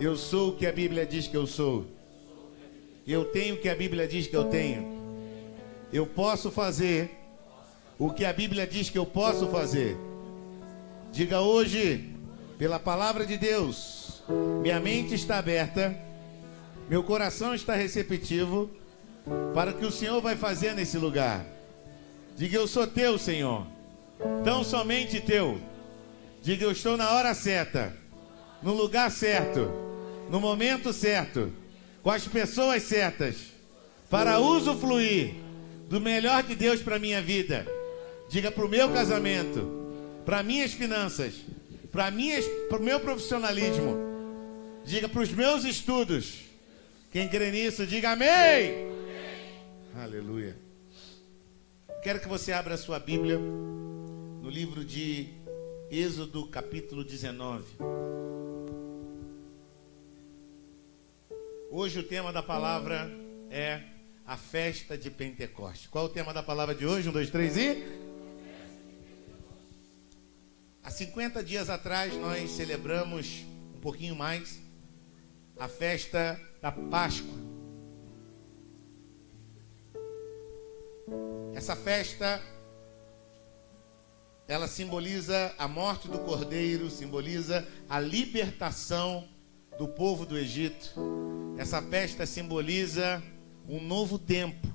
Eu sou o que a Bíblia diz que eu sou. Eu tenho o que a Bíblia diz que eu tenho. Eu posso fazer o que a Bíblia diz que eu posso fazer. Diga hoje, pela palavra de Deus, minha mente está aberta, meu coração está receptivo para o que o Senhor vai fazer nesse lugar. Diga, eu sou teu, Senhor, tão somente teu. Diga, eu estou na hora certa, no lugar certo, no momento certo, com as pessoas certas, para usufruir do melhor de Deus para a minha vida. Diga, para o meu casamento, para minhas finanças, para o meu profissionalismo. Diga, para os meus estudos. Quem crê nisso, diga amém. Amém. Aleluia. Quero que você abra a sua Bíblia no livro de Êxodo, capítulo 19. Hoje o tema da palavra é a festa de Pentecostes. Qual é o tema da palavra de hoje? 1, 2, 3 e... Há 50 dias atrás nós celebramos um pouquinho mais a festa da Páscoa. Essa festa, ela simboliza a morte do Cordeiro, simboliza a libertação do povo do Egito. Essa festa simboliza um novo tempo,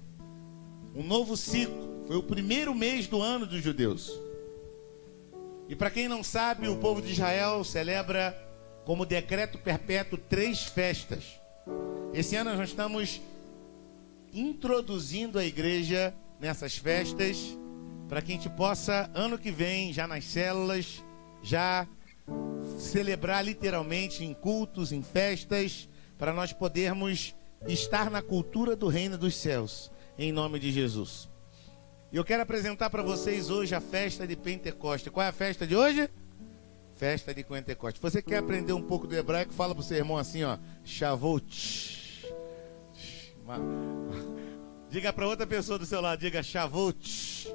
um novo ciclo. Foi o primeiro mês do ano dos judeus. E para quem não sabe, o povo de Israel celebra como decreto perpétuo 3 festas. Esse ano nós estamos introduzindo a igreja nessas festas, para que a gente possa, ano que vem, já nas células, já celebrar literalmente em cultos, em festas, para nós podermos estar na cultura do reino dos céus, em nome de Jesus. Eu quero apresentar para vocês hoje a festa de Pentecostes. Qual é a festa de hoje? Festa de Pentecostes. Você quer aprender um pouco do hebraico? Fala para o seu irmão assim, ó. Shavuot. Diga para outra pessoa do seu lado, diga Shavuot.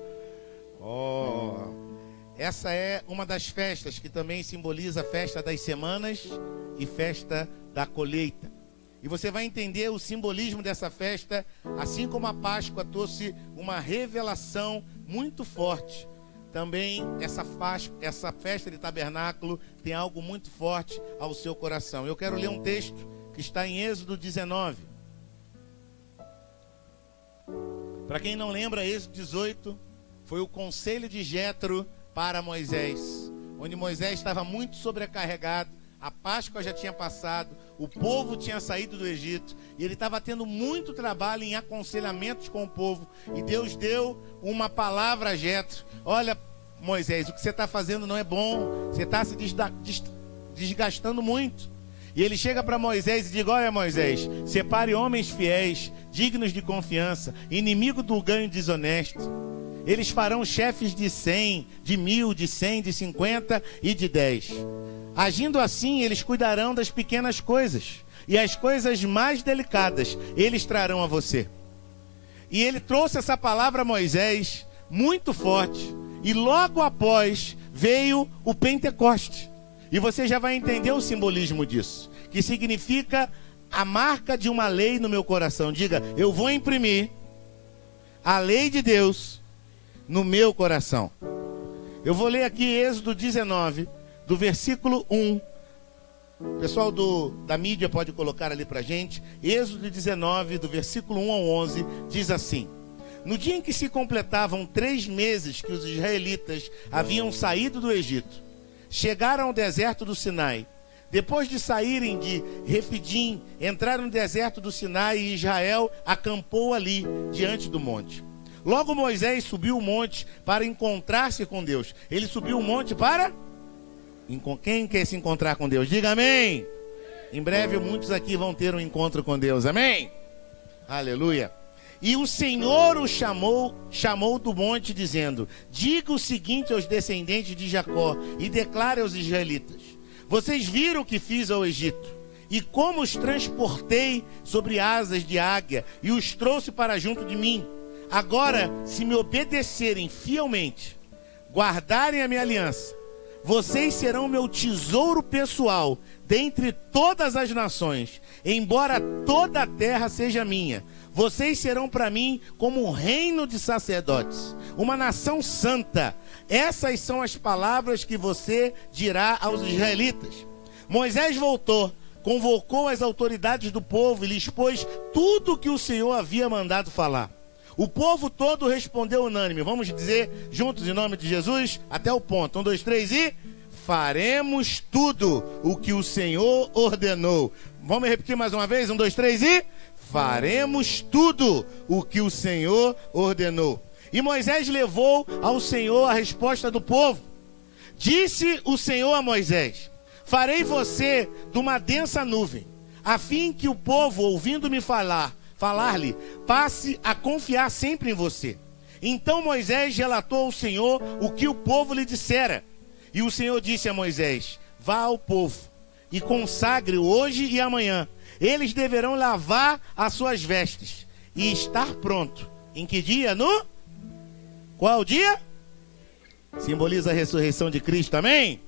Essa é uma das festas que também simboliza a festa das semanas e festa da colheita. E você vai entender o simbolismo dessa festa, assim como a Páscoa trouxe uma revelação muito forte. Também essa festa de tabernáculo tem algo muito forte ao seu coração. Eu quero ler um texto que está em Êxodo 19. Para quem não lembra, Êxodo 18 foi o conselho de Jétro para Moisés, onde Moisés estava muito sobrecarregado. A Páscoa já tinha passado, o povo tinha saído do Egito e ele estava tendo muito trabalho em aconselhamentos com o povo. E Deus deu uma palavra a Jétro: olha, Moisés, o que você está fazendo não é bom, você está se desgastando muito. E ele chega para Moisés e diz: olha, Moisés, separe homens fiéis, dignos de confiança, inimigo do ganho desonesto. Eles farão chefes de 100, de 1000, de 100, de 50 e de 10. Agindo assim, eles cuidarão das pequenas coisas, e as coisas mais delicadas eles trarão a você. E ele trouxe essa palavra a Moisés, muito forte, e logo após veio o Pentecoste. E você já vai entender o simbolismo disso, que significa a marca de uma lei no meu coração. Diga, eu vou imprimir a lei de Deus no meu coração. Eu vou ler aqui Êxodo 19, do versículo 1. O pessoal da mídia pode colocar ali pra gente. Êxodo 19, do versículo 1 ao 11, diz assim: no dia em que se completavam 3 meses que os israelitas haviam saído do Egito, chegaram ao deserto do Sinai. Depois de saírem de Refidim, entraram no deserto do Sinai e Israel acampou ali, diante do monte. Logo Moisés subiu o monte para encontrar-se com Deus. Ele subiu o monte para... Quem quer se encontrar com Deus? Diga amém. Em breve muitos aqui vão ter um encontro com Deus. Amém? Aleluia. E o Senhor o chamou do monte, dizendo: diga o seguinte aos descendentes de Jacó e declare aos israelitas: vocês viram o que fiz ao Egito, e como os transportei sobre asas de águia e os trouxe para junto de mim. Agora, se me obedecerem fielmente, guardarem a minha aliança, vocês serão meu tesouro pessoal dentre todas as nações, embora toda a terra seja minha. Vocês serão para mim como um reino de sacerdotes, uma nação santa. Essas são as palavras que você dirá aos israelitas. Moisés voltou, convocou as autoridades do povo e lhes expôs tudo o que o Senhor havia mandado falar. O povo todo respondeu unânime. Vamos dizer juntos em nome de Jesus? Até o ponto. 1, 2, 3 e... faremos tudo o que o Senhor ordenou. Vamos repetir mais uma vez? 1, 2, 3 e... faremos tudo o que o Senhor ordenou. E Moisés levou ao Senhor a resposta do povo. Disse o Senhor a Moisés: farei você de uma densa nuvem, a fim que o povo, ouvindo-me falar-lhe, passe a confiar sempre em você. Então Moisés relatou ao Senhor o que o povo lhe dissera. E o Senhor disse a Moisés: vá ao povo e consagre-o hoje e amanhã. Eles deverão lavar as suas vestes e estar pronto. Em que dia? No? Qual dia? Simboliza a ressurreição de Cristo, amém?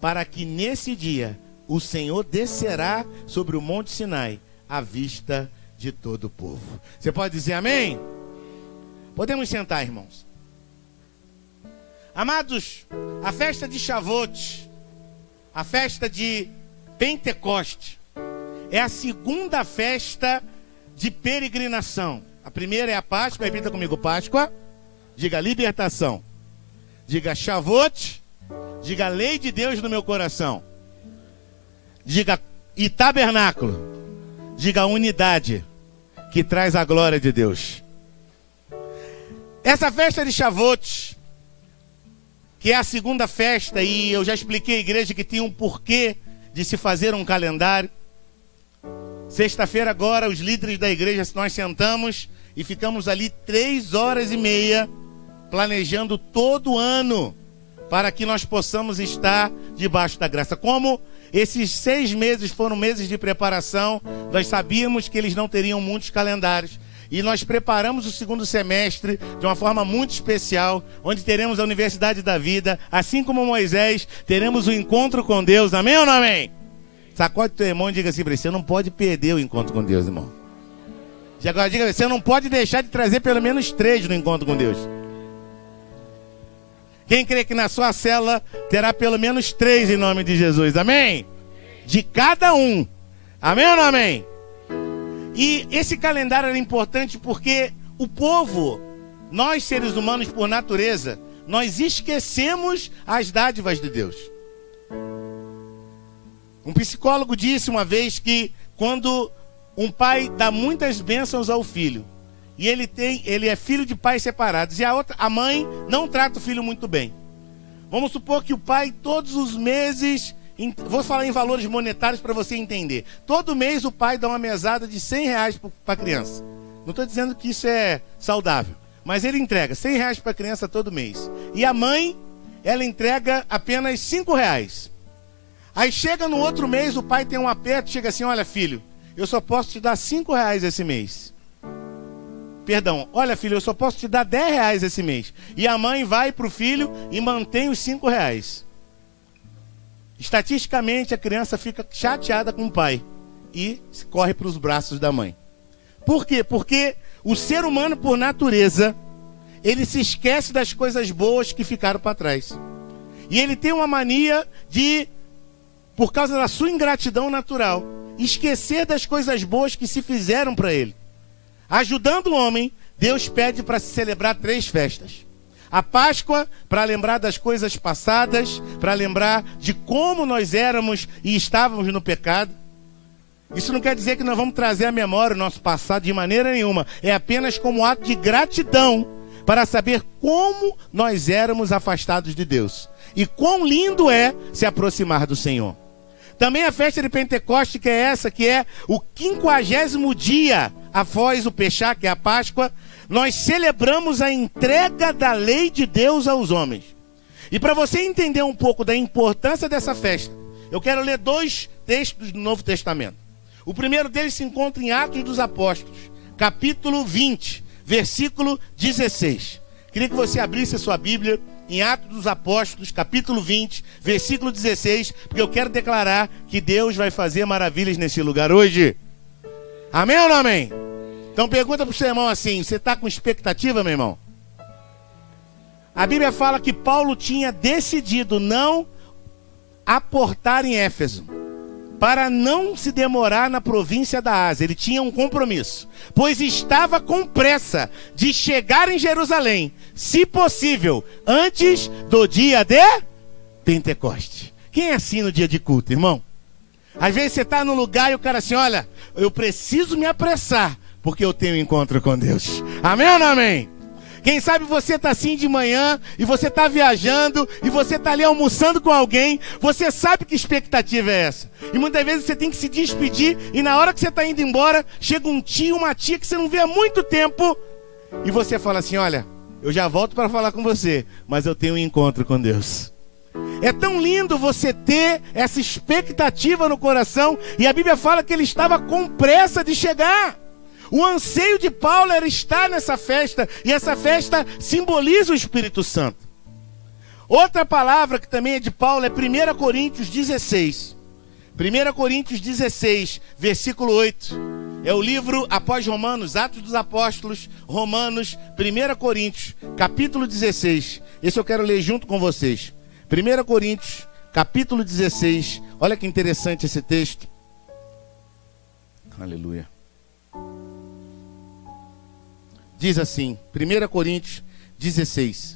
Para que nesse dia o Senhor descerá sobre o Monte Sinai à vista de todo o povo. Você pode dizer amém? Podemos sentar, irmãos. Amados, a festa de Shavuot, a festa de Pentecoste, é a segunda festa de peregrinação. A primeira é a Páscoa, repita comigo, Páscoa. Diga libertação. Diga Shavuot. Diga lei de Deus no meu coração. Diga e tabernáculo. Diga unidade que traz a glória de Deus. Essa festa de Shavuot, que é a segunda festa, e eu já expliquei à igreja que tinha um porquê de se fazer um calendário. Sexta-feira agora, os líderes da igreja, nós sentamos e ficamos ali 3h30 planejando todo o ano para que nós possamos estar debaixo da graça. Como esses 6 meses foram meses de preparação, nós sabíamos que eles não teriam muitos calendários. E nós preparamos o segundo semestre de uma forma muito especial, onde teremos a Universidade da Vida, assim como Moisés, teremos o encontro com Deus. Amém ou não amém? Sacode teu irmão e diga assim para ele: você não pode perder o encontro com Deus, irmão. E agora diga: você não pode deixar de trazer pelo menos 3 no encontro com Deus. Quem crê que na sua célula terá pelo menos 3 em nome de Jesus, amém? De cada um, amém ou não amém? E esse calendário era importante porque o povo, nós seres humanos por natureza, nós esquecemos as dádivas de Deus. Um psicólogo disse uma vez que quando um pai dá muitas bênçãos ao filho, e ele é filho de pais separados, e a mãe não trata o filho muito bem. Vamos supor que o pai todos os meses, vou falar em valores monetários para você entender. Todo mês o pai dá uma mesada de R$100 para a criança. Não estou dizendo que isso é saudável, mas ele entrega R$100 para a criança todo mês. E a mãe, ela entrega apenas R$5. Aí chega no outro mês, o pai tem um aperto, chega assim: olha filho, eu só posso te dar R$5 esse mês. Perdão, olha filho, eu só posso te dar R$10 esse mês. E a mãe vai para o filho e mantém os R$5. Estatisticamente a criança fica chateada com o pai e corre para os braços da mãe. Por quê? Porque o ser humano por natureza, ele se esquece das coisas boas que ficaram para trás. E ele tem uma mania de, por causa da sua ingratidão natural, esquecer das coisas boas que se fizeram para ele. Ajudando o homem, Deus pede para se celebrar 3 festas. A Páscoa, para lembrar das coisas passadas, para lembrar de como nós éramos e estávamos no pecado. Isso não quer dizer que nós vamos trazer à memória o nosso passado de maneira nenhuma. É apenas como ato de gratidão para saber como nós éramos afastados de Deus. E quão lindo é se aproximar do Senhor. Também a festa de Pentecoste, que é essa, que é o 50º dia após o Peshá, que é a Páscoa, nós celebramos a entrega da lei de Deus aos homens. E para você entender um pouco da importância dessa festa, eu quero ler 2 textos do Novo Testamento. O primeiro deles se encontra em Atos dos Apóstolos, capítulo 20, versículo 16. Queria que você abrisse a sua Bíblia em Atos dos Apóstolos, capítulo 20, versículo 16, porque eu quero declarar que Deus vai fazer maravilhas nesse lugar hoje. Amém ou não amém? Então pergunta para o seu irmão assim, você está com expectativa, meu irmão? A Bíblia fala que Paulo tinha decidido não aportar em Éfeso, para não se demorar na província da Ásia. Ele tinha um compromisso, pois estava com pressa de chegar em Jerusalém, se possível, antes do dia de Pentecoste. Quem é assim no dia de culto, irmão? Às vezes você está num lugar e o cara assim, olha, eu preciso me apressar, porque eu tenho um encontro com Deus. Amém ou não amém? Quem sabe você está assim de manhã, e você está viajando, e você está ali almoçando com alguém, você sabe que expectativa é essa. E muitas vezes você tem que se despedir, e na hora que você está indo embora, chega um tio, uma tia que você não vê há muito tempo, e você fala assim, olha, eu já volto para falar com você, mas eu tenho um encontro com Deus. É tão lindo você ter essa expectativa no coração, e a Bíblia fala que ele estava com pressa de chegar. O anseio de Paulo era estar nessa festa, e essa festa simboliza o Espírito Santo. Outra palavra que também é de Paulo é 1 Coríntios 16. 1 Coríntios 16, versículo 8. É o livro após Romanos, Atos dos Apóstolos, Romanos, 1 Coríntios, capítulo 16. Esse eu quero ler junto com vocês. 1 Coríntios, capítulo 16. Olha que interessante esse texto. Aleluia. Diz assim, 1 Coríntios 16.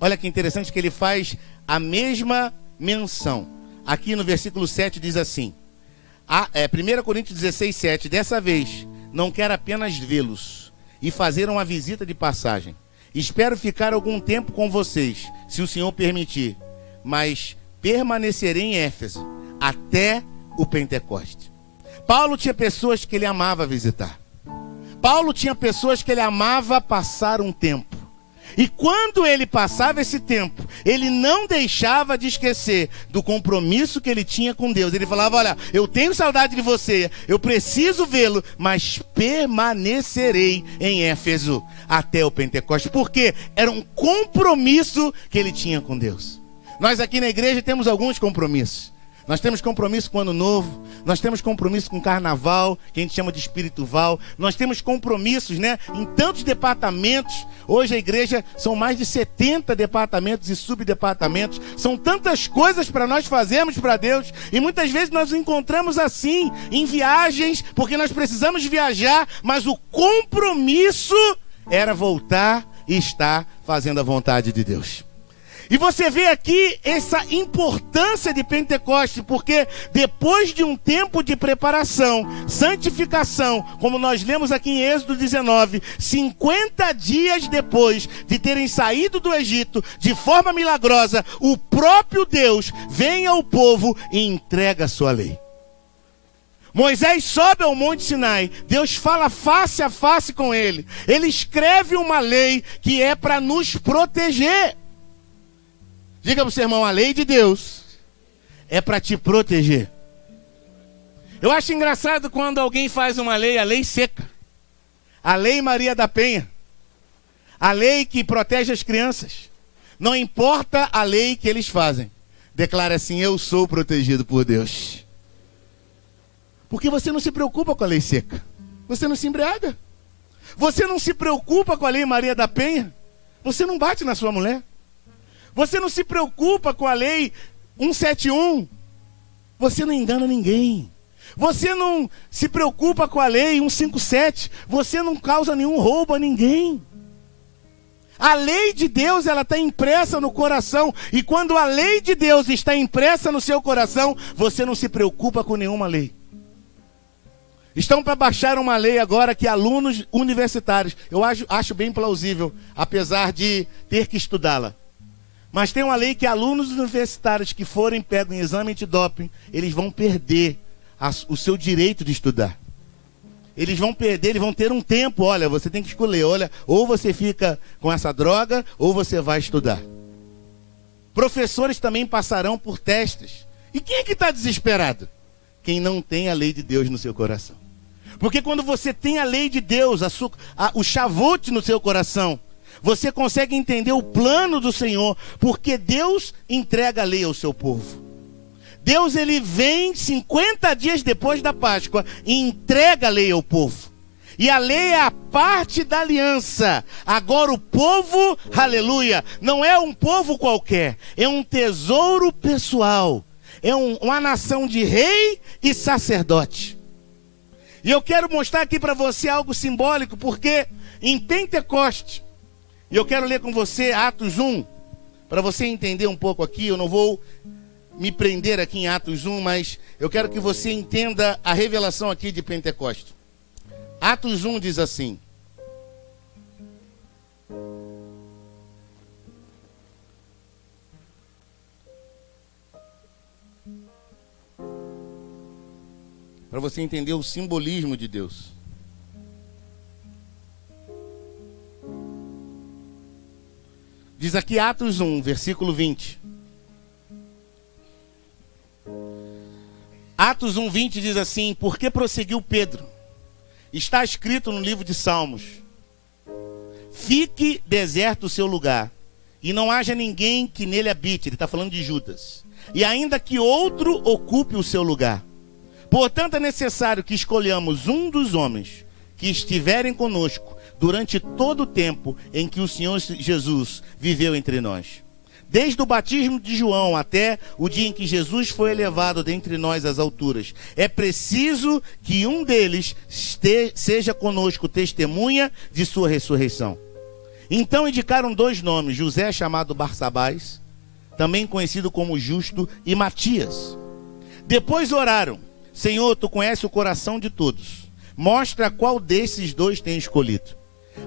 Olha que interessante que ele faz a mesma menção. Aqui no versículo 7 diz assim. 1 Coríntios 16, 7. Dessa vez, não quero apenas vê-los e fazer uma visita de passagem. Espero ficar algum tempo com vocês, se o Senhor permitir. Mas permanecerei em Éfeso até o Pentecoste. Paulo tinha pessoas que ele amava visitar. Paulo tinha pessoas que ele amava passar um tempo. E quando ele passava esse tempo, ele não deixava de esquecer do compromisso que ele tinha com Deus. Ele falava, olha, eu tenho saudade de você, eu preciso vê-lo, mas permanecerei em Éfeso até o Pentecoste. Porque era um compromisso que ele tinha com Deus. Nós aqui na igreja temos alguns compromissos. Nós temos compromisso com o Ano Novo, nós temos compromisso com o Carnaval, que a gente chama de espiritual, nós temos compromissos, né, em tantos departamentos. Hoje a igreja são mais de 70 departamentos e subdepartamentos, são tantas coisas para nós fazermos para Deus, e muitas vezes nós nos encontramos assim, em viagens, porque nós precisamos viajar, mas o compromisso era voltar e estar fazendo a vontade de Deus. E você vê aqui essa importância de Pentecoste, porque depois de um tempo de preparação, santificação, como nós lemos aqui em Êxodo 19, 50 dias depois de terem saído do Egito, de forma milagrosa, o próprio Deus vem ao povo e entrega a sua lei. Moisés sobe ao Monte Sinai, Deus fala face a face com ele, ele escreve uma lei que é para nos proteger. Diga para o seu irmão, a lei de Deus é para te proteger. Eu acho engraçado quando alguém faz uma lei, a lei seca. A lei Maria da Penha. A lei que protege as crianças. Não importa a lei que eles fazem. Declara assim, eu sou protegido por Deus. Porque você não se preocupa com a lei seca. Você não se embriaga. Você não se preocupa com a lei Maria da Penha. Você não bate na sua mulher. Você não se preocupa com a lei 171. Você não engana ninguém. Você não se preocupa com a lei 157. Você não causa nenhum roubo a ninguém. A lei de Deus, ela está impressa no coração. E quando a lei de Deus está impressa no seu coração, você não se preocupa com nenhuma lei. Estão para baixar uma lei agora que alunos universitários, eu acho bem plausível, apesar de ter que estudá-la. Mas tem uma lei que alunos universitários que forem pegos em exame antidoping, eles vão perder o seu direito de estudar. Eles vão perder, eles vão ter um tempo, olha, você tem que escolher, olha, ou você fica com essa droga, ou você vai estudar. Professores também passarão por testes. E quem é que está desesperado? Quem não tem a lei de Deus no seu coração. Porque quando você tem a lei de Deus, o chavote no seu coração, Você consegue entender o plano do Senhor, porque Deus entrega a lei ao seu povo. Deus, ele vem 50 dias depois da Páscoa e entrega a lei ao povo. E a lei é a parte da aliança. Agora o povo, aleluia, não é um povo qualquer, é um tesouro pessoal. É uma nação de rei e sacerdote. E eu quero mostrar aqui para você algo simbólico, porque em Pentecoste, e eu quero ler com você Atos 1, para você entender um pouco aqui. Eu não vou me prender aqui em Atos 1, mas eu quero que você entenda a revelação aqui de Pentecoste. Atos 1 diz assim: para você entender o simbolismo de Deus. Diz aqui Atos 1, versículo 20. Atos 1, 20 diz assim: porque prosseguiu Pedro. Está escrito no livro de Salmos: fique deserto o seu lugar, e não haja ninguém que nele habite. Ele está falando de Judas. E ainda que outro ocupe o seu lugar. Portanto, é necessário que escolhamos um dos homens que estiverem conosco durante todo o tempo em que o Senhor Jesus viveu entre nós. Desde o batismo de João até o dia em que Jesus foi elevado dentre nós às alturas. É preciso que um deles seja conosco testemunha de sua ressurreição. Então indicaram 2 nomes: José, chamado Barsabás, também conhecido como Justo, e Matias. Depois oraram: Senhor, tu conheces o coração de todos. Mostra qual desses 2 tem escolhido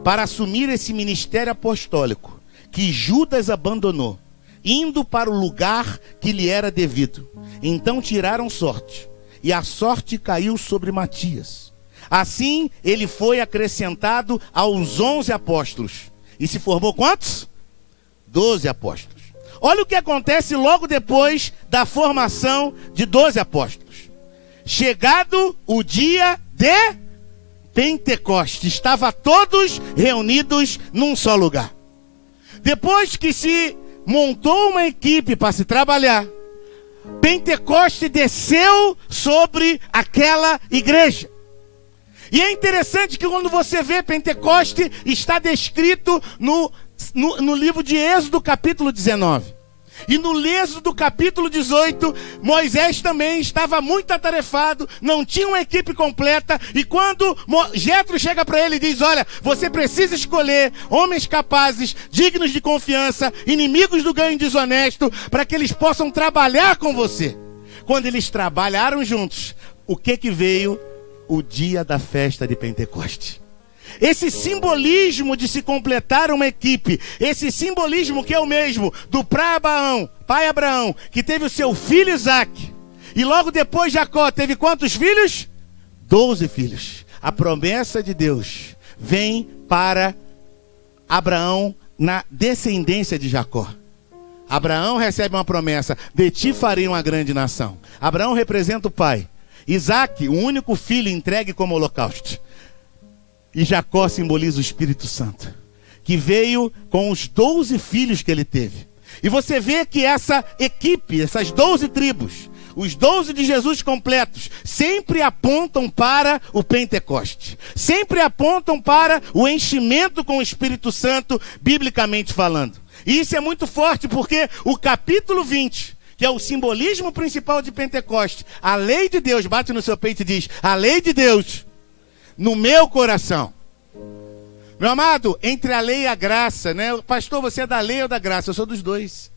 para assumir esse ministério apostólico que Judas abandonou, indo para o lugar que lhe era devido. Então tiraram sorte, e a sorte caiu sobre Matias. Assim ele foi acrescentado aos 11 apóstolos. E se formou quantos? 12 apóstolos. Olha o que acontece logo depois da formação de 12 apóstolos. Chegado o dia de Pentecoste, estavam todos reunidos num só lugar. Depois que se montou uma equipe para se trabalhar, Pentecoste desceu sobre aquela igreja. E é interessante que quando você vê Pentecoste, está descrito no livro de Êxodo, capítulo 19. E no Êxodo, capítulo 18, Moisés também estava muito atarefado, não tinha uma equipe completa. E quando Jetro chega para ele e diz: olha, você precisa escolher homens capazes, dignos de confiança, inimigos do ganho desonesto, para que eles possam trabalhar com você. Quando eles trabalharam juntos, o que veio? O dia da festa de Pentecoste. Esse simbolismo de se completar uma equipe, esse simbolismo que é o mesmo do pai Abraão, que teve o seu filho Isaque, e logo depois Jacó teve quantos filhos? 12 filhos. A promessa de Deus vem para Abraão na descendência de Jacó. Abraão recebe uma promessa: de ti farei uma grande nação. Abraão representa o pai. Isaque, o único filho entregue como holocausto. E Jacó simboliza o Espírito Santo, que veio com os 12 filhos que ele teve. E você vê que essa equipe, essas 12 tribos, os 12 de Jesus completos, sempre apontam para o Pentecoste. Sempre apontam para o enchimento com o Espírito Santo, biblicamente falando. E isso é muito forte, porque o capítulo 20, que é o simbolismo principal de Pentecoste, a lei de Deus, bate no seu peito e diz: a lei de Deus no meu coração. Meu amado, entre a lei e a graça, né? Pastor, você é da lei ou da graça? Eu sou dos dois.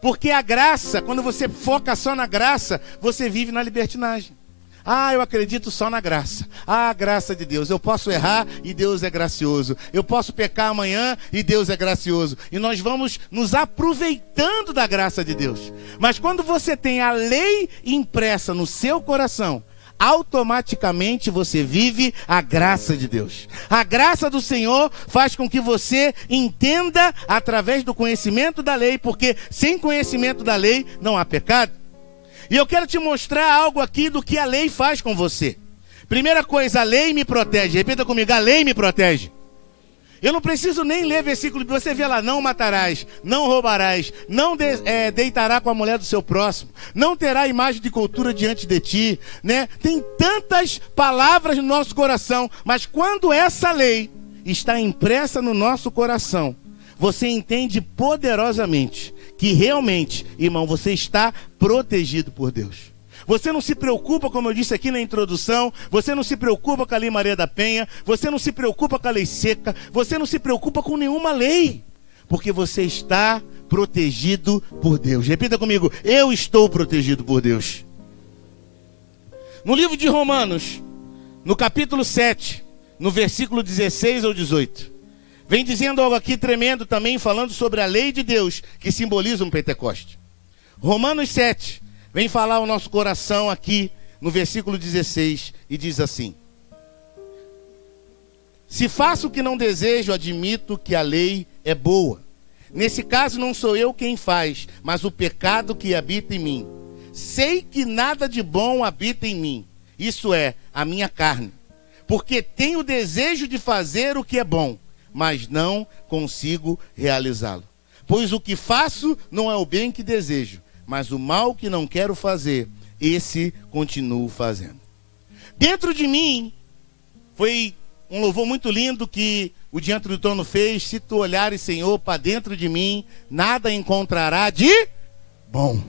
Porque a graça, quando você foca só na graça, você vive na libertinagem. Ah, eu acredito só na graça. Ah, a graça de Deus. Eu posso errar e Deus é gracioso. Eu posso pecar amanhã e Deus é gracioso. E nós vamos nos aproveitando da graça de Deus. Mas quando você tem a lei impressa no seu coração, automaticamente você vive a graça de Deus. A graça do Senhor faz com que você entenda através do conhecimento da lei, porque sem conhecimento da lei não há pecado. E eu quero te mostrar algo aqui do que a lei faz com você. Primeira coisa, a lei me protege. Repita comigo: a lei me protege. Eu não preciso nem ler versículo, você vê lá, não matarás, não roubarás, não deitará com a mulher do seu próximo, não terá imagem de cultura diante de ti, né? Tem tantas palavras no nosso coração, mas quando essa lei está impressa no nosso coração, você entende poderosamente que realmente, irmão, você está protegido por Deus. Você não se preocupa, como eu disse aqui na introdução, você não se preocupa com a Lei Maria da Penha, você não se preocupa com a lei seca, você não se preocupa com nenhuma lei, porque você está protegido por Deus. Repita comigo, eu estou protegido por Deus. No livro de Romanos, no capítulo 7, no versículo 16 ao 18, vem dizendo algo aqui tremendo também, falando sobre a lei de Deus, que simboliza um Pentecoste. Romanos 7, vem falar o nosso coração aqui no versículo 16 e diz assim: se faço o que não desejo, admito que a lei é boa. Nesse caso não sou eu quem faz, mas o pecado que habita em mim. Sei que nada de bom habita em mim, isso é, a minha carne. Porque tenho desejo de fazer o que é bom, mas não consigo realizá-lo. Pois o que faço não é o bem que desejo, mas o mal que não quero fazer, esse continuo fazendo. Dentro de mim, foi um louvor muito lindo que o Diante do Trono fez. Se tu olhares, Senhor, para dentro de mim, nada encontrará de bom.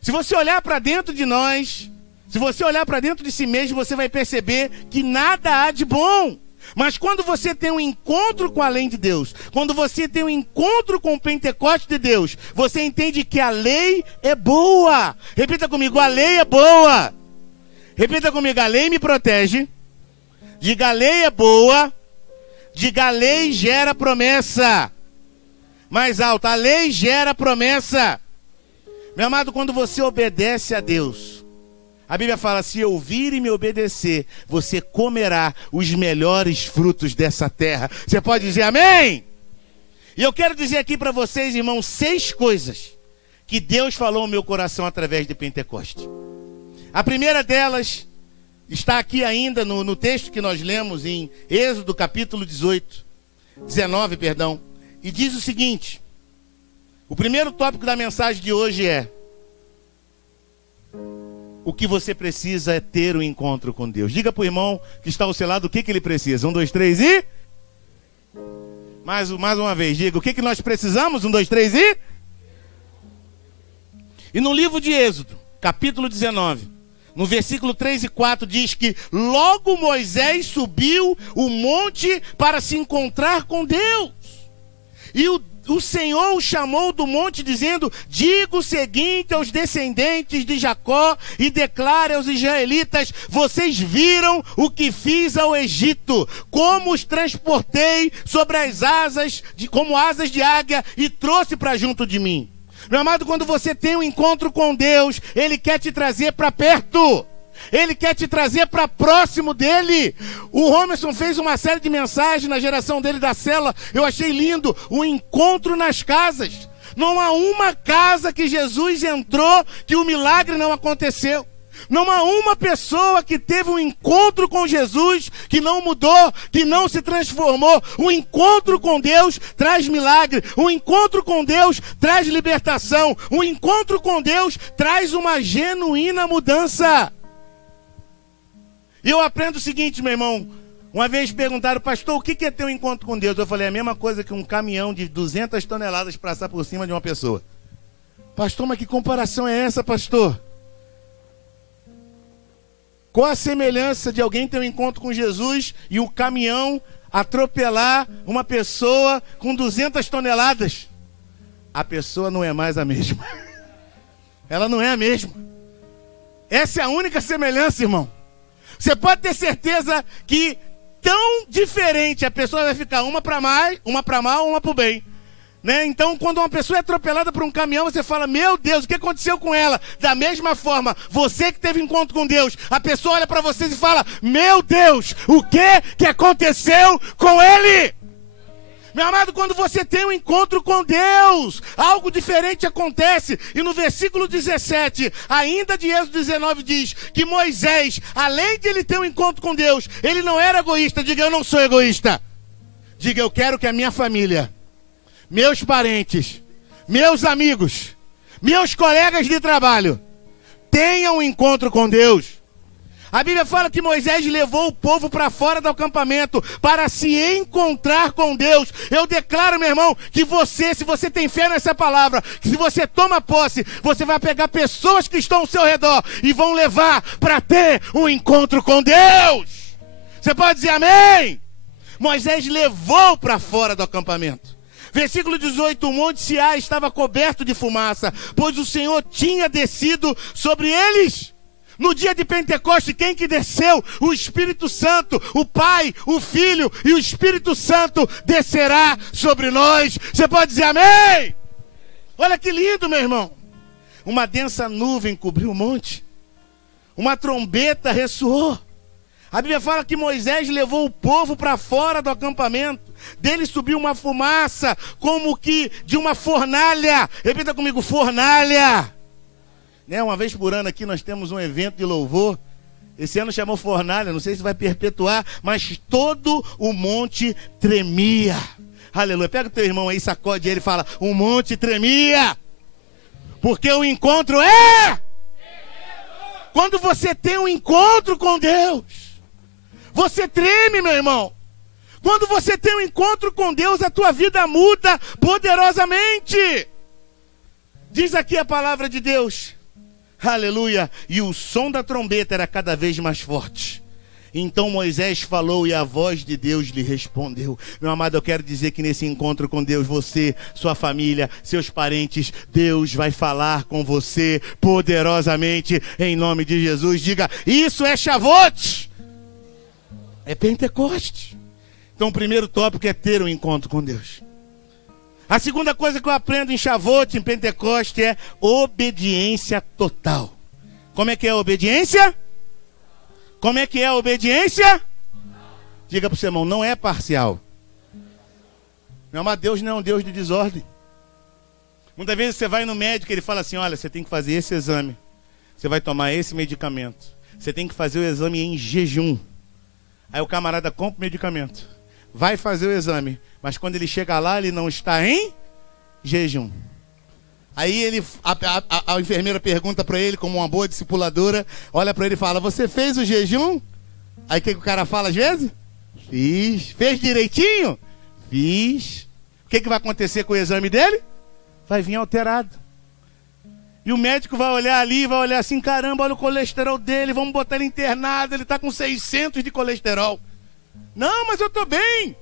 Se você olhar para dentro de nós, se você olhar para dentro de si mesmo, você vai perceber que nada há de bom. Mas quando você tem um encontro com a lei de Deus, quando você tem um encontro com o Pentecoste de Deus, você entende que a lei é boa. Repita comigo, a lei é boa. Repita comigo, a lei me protege. Diga, a lei é boa. Diga, a lei gera promessa. Mais alto, a lei gera promessa. Meu amado, quando você obedece a Deus, a Bíblia fala, se ouvir e me obedecer, você comerá os melhores frutos dessa terra. Você pode dizer amém? E eu quero dizer aqui para vocês, irmãos, 6 coisas que Deus falou no meu coração através de Pentecoste. A primeira delas está aqui ainda no texto que nós lemos em Êxodo capítulo 19, e diz o seguinte: o primeiro tópico da mensagem de hoje é: o que você precisa é ter um encontro com Deus. Diga para o irmão que está ao seu lado o que ele precisa. 1, 2, 3 e... Mais uma vez, diga, o que nós precisamos? 1, 2, 3 e... E no livro de Êxodo, capítulo 19, no versículo 3 e 4, diz que logo Moisés subiu o monte para se encontrar com Deus. E o Senhor o chamou do monte dizendo: diga o seguinte aos descendentes de Jacó e declare aos israelitas: vocês viram o que fiz ao Egito, como os transportei sobre as asas, como asas de águia, e trouxe para junto de mim. Meu amado, quando você tem um encontro com Deus, Ele quer te trazer para perto. Ele quer te trazer para próximo dele. O Romerson fez uma série de mensagens na geração dele da célula. Eu achei lindo. O encontro nas casas. Não há uma casa que Jesus entrou que o milagre não aconteceu. Não há uma pessoa que teve um encontro com Jesus que não mudou, que não se transformou. O encontro com Deus traz milagre. O encontro com Deus traz libertação. O encontro com Deus traz uma genuína mudança. E eu aprendo o seguinte, meu irmão. Uma vez perguntaram: pastor, o que é ter um encontro com Deus? Eu falei: a mesma coisa que um caminhão de 200 toneladas passar por cima de uma pessoa. Pastor, mas que comparação é essa, pastor? Qual a semelhança de alguém ter um encontro com Jesus e um caminhão atropelar uma pessoa com 200 toneladas? A pessoa não é mais a mesma. Ela não é a mesma. Essa é a única semelhança, irmão. Você pode ter certeza que tão diferente a pessoa vai ficar, uma para mal, uma para o bem. Né? Então, quando uma pessoa é atropelada por um caminhão, você fala: meu Deus, o que aconteceu com ela? Da mesma forma, você que teve encontro com Deus, a pessoa olha para vocês e fala: meu Deus, o que aconteceu com ele? Meu amado, quando você tem um encontro com Deus, algo diferente acontece. E no versículo 17, ainda de Êxodo 19, diz que Moisés, além de ele ter um encontro com Deus, ele não era egoísta. Diga: eu não sou egoísta. Diga, eu quero que a minha família, meus parentes, meus amigos, meus colegas de trabalho tenham um encontro com Deus. A Bíblia fala que Moisés levou o povo para fora do acampamento para se encontrar com Deus. Eu declaro, meu irmão, que você, se você tem fé nessa palavra, que se você toma posse, você vai pegar pessoas que estão ao seu redor e vão levar para ter um encontro com Deus. Você pode dizer amém? Moisés levou para fora do acampamento. Versículo 18, o monte Siá estava coberto de fumaça, pois o Senhor tinha descido sobre eles. No dia de Pentecostes, quem que desceu? O Espírito Santo, o Pai, o Filho e o Espírito Santo descerá sobre nós. Você pode dizer amém? Olha que lindo, meu irmão. Uma densa nuvem cobriu o monte. Uma trombeta ressoou. A Bíblia fala que Moisés levou o povo para fora do acampamento. Dele subiu uma fumaça, como que de uma fornalha. Repita comigo, fornalha. Né? Uma vez por ano aqui nós temos um evento de louvor. Esse ano chamou fornalha, não sei se vai perpetuar, mas todo o monte tremia. Aleluia. Pega o teu irmão aí, sacode ele e fala, o monte tremia. Porque o encontro é... Quando você tem um encontro com Deus, você treme, meu irmão. Quando você tem um encontro com Deus, a tua vida muda poderosamente. Diz aqui a palavra de Deus. Aleluia. E o som da trombeta era cada vez mais forte. Então Moisés falou e a voz de Deus lhe respondeu. Meu amado, eu quero dizer que nesse encontro com Deus, você, sua família, seus parentes, Deus vai falar com você poderosamente em nome de Jesus. Diga, isso é Shavuot. É Pentecostes. Então o primeiro tópico é ter um encontro com Deus. A segunda coisa que eu aprendo em Shavuot, em Pentecostes, é obediência total. Como é que é a obediência? Como é que é a obediência? Diga para o seu irmão, não é parcial. Meu amado, Deus não é um Deus de desordem. Muitas vezes você vai no médico e ele fala assim, olha, você tem que fazer esse exame. Você vai tomar esse medicamento. Você tem que fazer o exame em jejum. Aí o camarada compra o medicamento. Vai fazer o exame. Mas quando ele chega lá, ele não está em jejum. Aí a enfermeira pergunta para ele, como uma boa discipuladora, olha para ele e fala, você fez o jejum? Aí o que o cara fala às vezes? Fiz. Fez direitinho? Fiz. O que vai acontecer com o exame dele? Vai vir alterado. E o médico vai olhar ali, vai olhar assim, caramba, olha o colesterol dele, vamos botar ele internado, ele está com 600 de colesterol. Não, mas eu estou bem.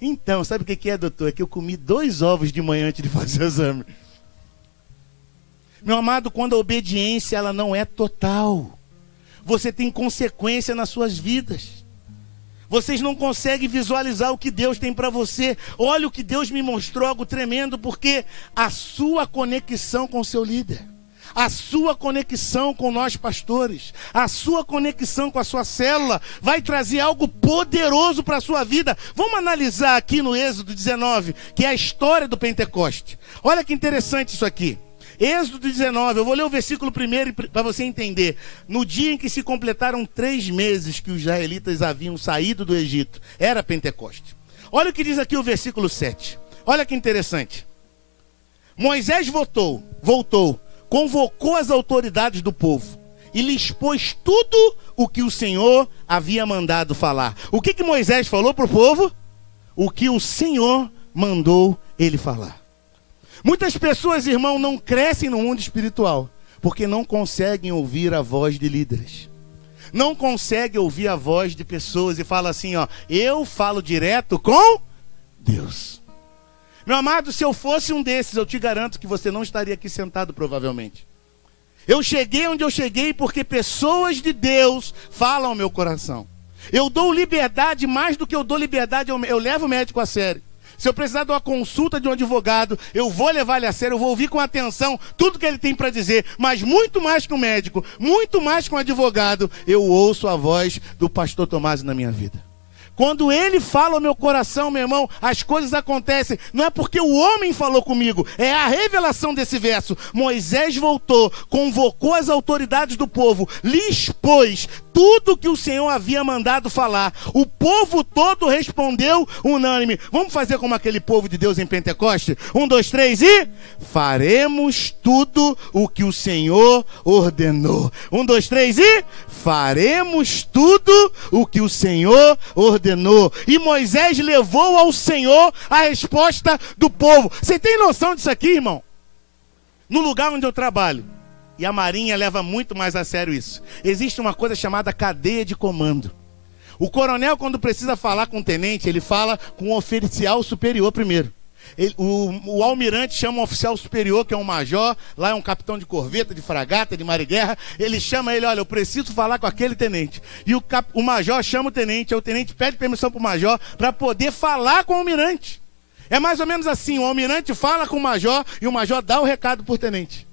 Então, sabe o que é, doutor? É que eu comi 2 ovos de manhã antes de fazer o exame. Meu amado, quando a obediência ela não é total, você tem consequência nas suas vidas. Vocês não conseguem visualizar o que Deus tem para você. Olha o que Deus me mostrou, algo tremendo, porque a sua conexão com o seu líder, a sua conexão com nós pastores, a sua conexão com a sua célula vai trazer algo poderoso para a sua vida. Vamos analisar aqui no Êxodo 19, que é a história do Pentecoste. Olha que interessante isso aqui. Êxodo 19, eu vou ler o versículo primeiro para você entender. No dia em que se completaram 3 meses que os israelitas haviam saído do Egito, era Pentecoste. Olha o que diz aqui o versículo 7. Olha que interessante. Moisés voltou, convocou as autoridades do povo e lhes expôs tudo o que o Senhor havia mandado falar. O que Moisés falou para o povo? O que o Senhor mandou ele falar. Muitas pessoas, irmão, não crescem no mundo espiritual porque não conseguem ouvir a voz de líderes. Não conseguem ouvir a voz de pessoas e falam assim, ó, eu falo direto com Deus. Meu amado, se eu fosse um desses, eu te garanto que você não estaria aqui sentado provavelmente. Eu cheguei onde eu cheguei porque pessoas de Deus falam ao meu coração. Eu dou liberdade mais do que eu dou liberdade, eu levo o médico a sério. Se eu precisar de uma consulta de um advogado, eu vou levar ele a sério, eu vou ouvir com atenção tudo que ele tem para dizer. Mas muito mais que um médico, muito mais que um advogado, eu ouço a voz do pastor Tomás na minha vida. Quando ele fala ao meu coração, meu irmão, as coisas acontecem. Não é porque o homem falou comigo, é a revelação desse verso. Moisés voltou, convocou as autoridades do povo, lhes expôs tudo que o Senhor havia mandado falar. O povo todo respondeu unânime. Vamos fazer como aquele povo de Deus em Pentecoste? 1, 2, 3 e... faremos tudo o que o Senhor ordenou. 1, 2, 3 e... faremos tudo o que o Senhor ordenou. E Moisés levou ao Senhor a resposta do povo. Você tem noção disso aqui, irmão? No lugar onde eu trabalho, e a Marinha leva muito mais a sério isso, existe uma coisa chamada cadeia de comando. O coronel, quando precisa falar com o tenente, ele fala com o oficial superior primeiro. O almirante chama um oficial superior, que é um major, lá é um capitão de corveta, de fragata, de mar e guerra. Ele chama ele, olha, eu preciso falar com aquele tenente. E o major chama o tenente pede permissão para o major para poder falar com o almirante. É mais ou menos assim, o almirante fala com o major e o major dá o recado para o tenente.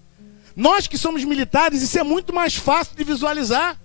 Nós que somos militares, isso é muito mais fácil de visualizar.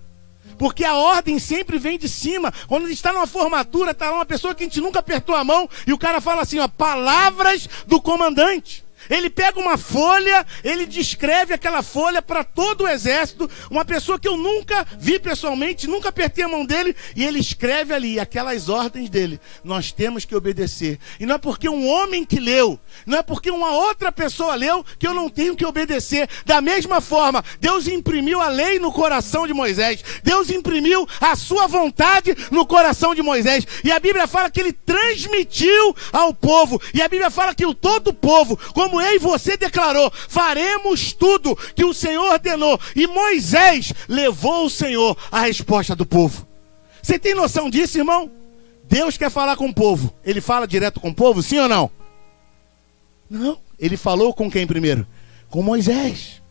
Porque a ordem sempre vem de cima. Quando a gente está numa formatura, está lá uma pessoa que a gente nunca apertou a mão e o cara fala assim, ó, palavras do comandante. Ele pega uma folha, ele descreve aquela folha para todo o exército, uma pessoa que eu nunca vi pessoalmente, nunca apertei a mão dele, e ele escreve ali aquelas ordens dele. Nós temos que obedecer. E não é porque um homem que leu, não é porque uma outra pessoa leu, que eu não tenho que obedecer. Da mesma forma, Deus imprimiu a lei no coração de Moisés. Deus imprimiu a sua vontade no coração de Moisés. E a Bíblia fala que ele transmitiu ao povo. E a Bíblia fala que todo o povo, como eu e você declarou, faremos tudo que o Senhor ordenou. E Moisés levou o Senhor à resposta do povo. Você tem noção disso, irmão? Deus quer falar com o povo. Ele fala direto com o povo, sim ou não? Não. Ele falou com quem primeiro? Com Moisés.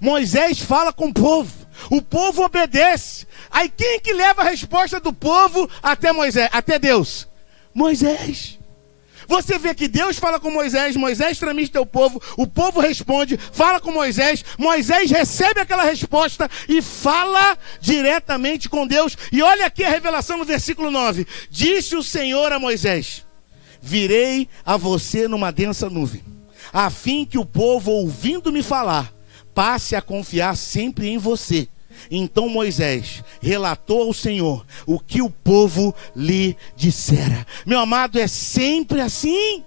Moisés fala com o povo. O povo obedece. Aí quem é que leva a resposta do povo até Moisés, até Deus? Moisés. Você vê que Deus fala com Moisés, Moisés transmite ao povo, o povo responde, fala com Moisés, Moisés recebe aquela resposta e fala diretamente com Deus. E olha aqui a revelação no versículo 9. Disse o Senhor a Moisés, virei a você numa densa nuvem, a fim que o povo, ouvindo-me falar, passe a confiar sempre em você. Então Moisés relatou ao Senhor o que o povo lhe dissera. Meu amado, é sempre assim.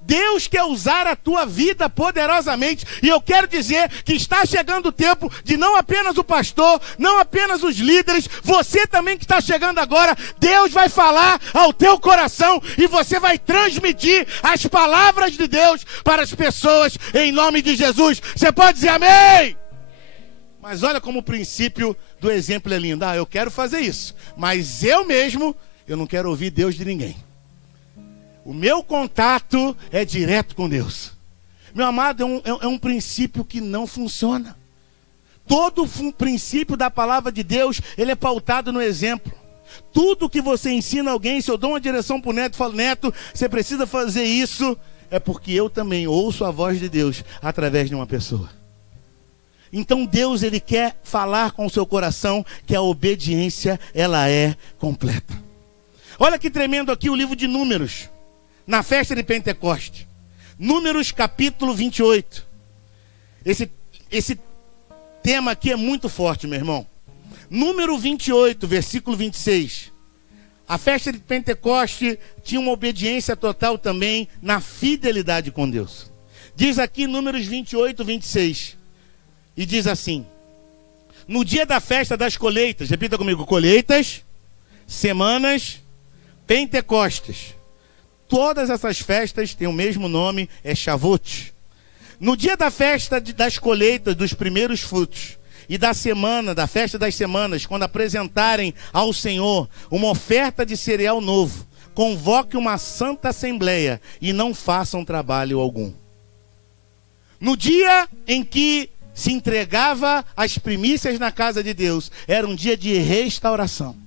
Deus quer usar a tua vida poderosamente. E eu quero dizer que está chegando o tempo de não apenas o pastor, não apenas os líderes, você também que está chegando agora, Deus vai falar ao teu coração e você vai transmitir as palavras de Deus para as pessoas em nome de Jesus. Você pode dizer amém? Mas olha como o princípio do exemplo é lindo. Eu quero fazer isso, mas eu mesmo, eu não quero ouvir Deus de ninguém. O meu contato é direto com Deus. Meu amado, é um princípio que não funciona. Todo o princípio da palavra de Deus, ele é pautado no exemplo. Tudo que você ensina alguém, se eu dou uma direção para o neto e falo, neto, você precisa fazer isso, é porque eu também ouço a voz de Deus através de uma pessoa. Então Deus, ele quer falar com o seu coração que a obediência, ela é completa. Olha que tremendo aqui o livro de Números, na festa de Pentecoste. Números capítulo 28. Esse tema aqui é muito forte, meu irmão. Número 28, versículo 26. A festa de Pentecoste tinha uma obediência total também na fidelidade com Deus. Diz aqui Números 28, 26. E diz assim: no dia da festa das colheitas, repita comigo, colheitas, semanas, Pentecostes. Todas essas festas têm o mesmo nome, é Shavuot. No dia da festa das colheitas, dos primeiros frutos, e da semana, da festa das semanas, quando apresentarem ao Senhor uma oferta de cereal novo, convoque uma santa assembleia e não façam trabalho algum. No dia em que se entregava as primícias na casa de Deus, era um dia de restauração.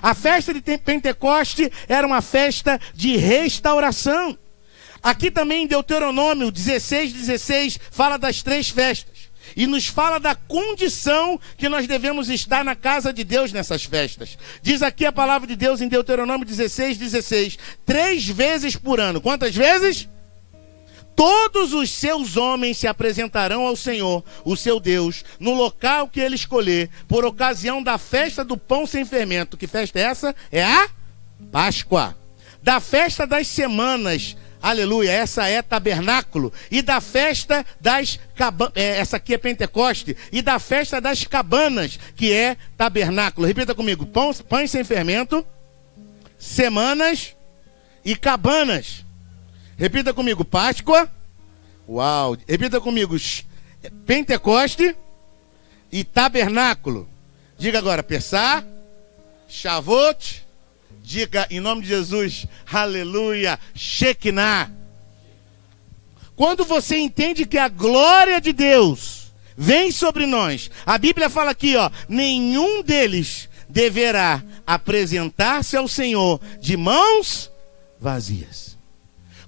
A festa de Pentecoste era uma festa de restauração. Aqui também em Deuteronômio 16:16 fala das três festas. e nos fala da condição que nós devemos estar na casa de Deus nessas festas. Diz aqui a palavra de Deus em Deuteronômio 16:16, 3 vezes por ano. Quantas vezes? Todos os seus homens se apresentarão ao Senhor, o seu Deus, no local que ele escolher, por ocasião da festa do pão sem fermento. Que festa é essa? É a Páscoa. Da festa das semanas, aleluia, essa é tabernáculo. E da festa das cabanas, essa aqui é Pentecoste. E da festa das cabanas, que é tabernáculo. Repita comigo: pães sem fermento, semanas e cabanas. Repita comigo: Páscoa. Uau. Repita comigo: Pentecoste e tabernáculo. Diga agora: Pessah, Shavuot. Diga em nome de Jesus: aleluia, Shekinah. Quando você entende que a glória de Deus vem sobre nós, a Bíblia fala aqui, ó: nenhum deles deverá apresentar-se ao Senhor de mãos vazias.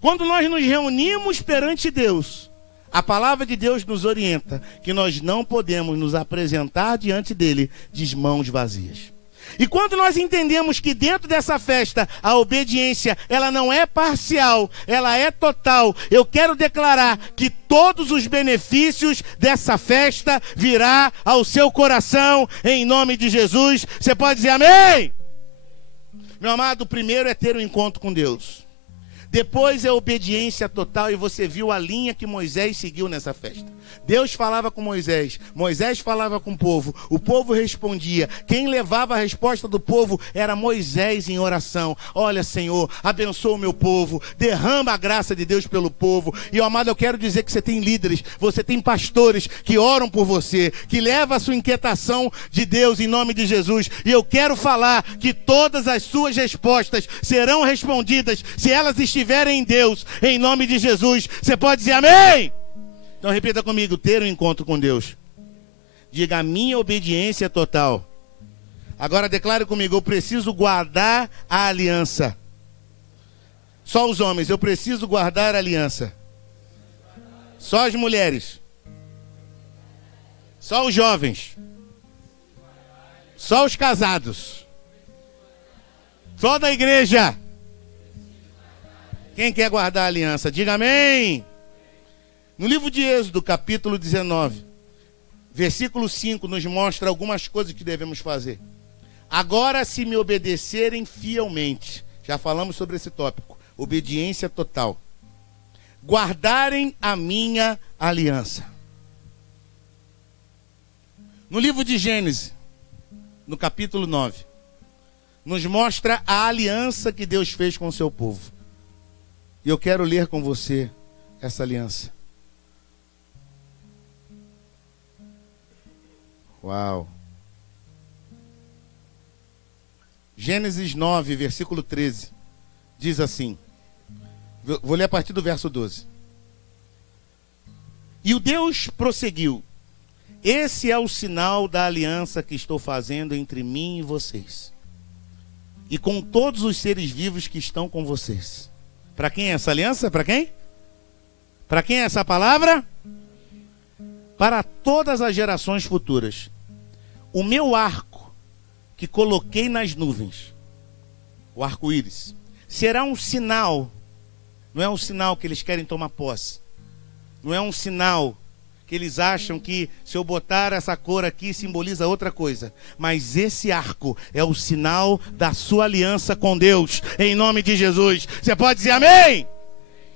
Quando nós nos reunimos perante Deus, a palavra de Deus nos orienta que nós não podemos nos apresentar diante dele de mãos vazias. E quando nós entendemos que dentro dessa festa a obediência ela não é parcial, ela é total, eu quero declarar que todos os benefícios dessa festa virá ao seu coração em nome de Jesus. Você pode dizer amém? Meu amado, o primeiro é ter um encontro com Deus. Depois é obediência total, e você viu a linha que Moisés seguiu nessa festa. Deus falava com Moisés, Moisés falava com o povo respondia. Quem levava a resposta do povo era Moisés em oração. Olha, Senhor, abençoa o meu povo, derrama a graça de Deus pelo povo. E, amado, eu quero dizer que você tem líderes, você tem pastores que oram por você, que levam a sua inquietação de Deus em nome de Jesus. E eu quero falar que todas as suas respostas serão respondidas se elas estiverem em Deus, em nome de Jesus. Você pode dizer amém? Então repita comigo: ter um encontro com Deus. Diga: a minha obediência é total. Agora declare comigo: eu preciso guardar a aliança. Só os homens: eu preciso guardar a aliança. Só as mulheres. Só os jovens. Só os casados. Só da igreja. Quem quer guardar a aliança? Diga amém. No livro de Êxodo, capítulo 19, versículo 5, nos mostra algumas coisas que devemos fazer. Agora, se me obedecerem fielmente, já falamos sobre esse tópico, obediência total, guardarem a minha aliança. No livro de Gênesis, no capítulo 9, nos mostra a aliança que Deus fez com o seu povo. E eu quero ler com você essa aliança. Uau. Gênesis 9, versículo 13. Diz assim. Vou ler a partir do verso 12. E o Deus prosseguiu: esse é o sinal da aliança que estou fazendo entre mim e vocês, e com todos os seres vivos que estão com vocês. Para quem é essa aliança? Para quem? Para quem é essa palavra? Para todas as gerações futuras. O meu arco que coloquei nas nuvens, o arco-íris, será um sinal. Não é um sinal que eles querem tomar posse. Não é um sinal que eles acham que se eu botar essa cor aqui simboliza outra coisa. Mas esse arco é o sinal da sua aliança com Deus, em nome de Jesus. Você pode dizer amém?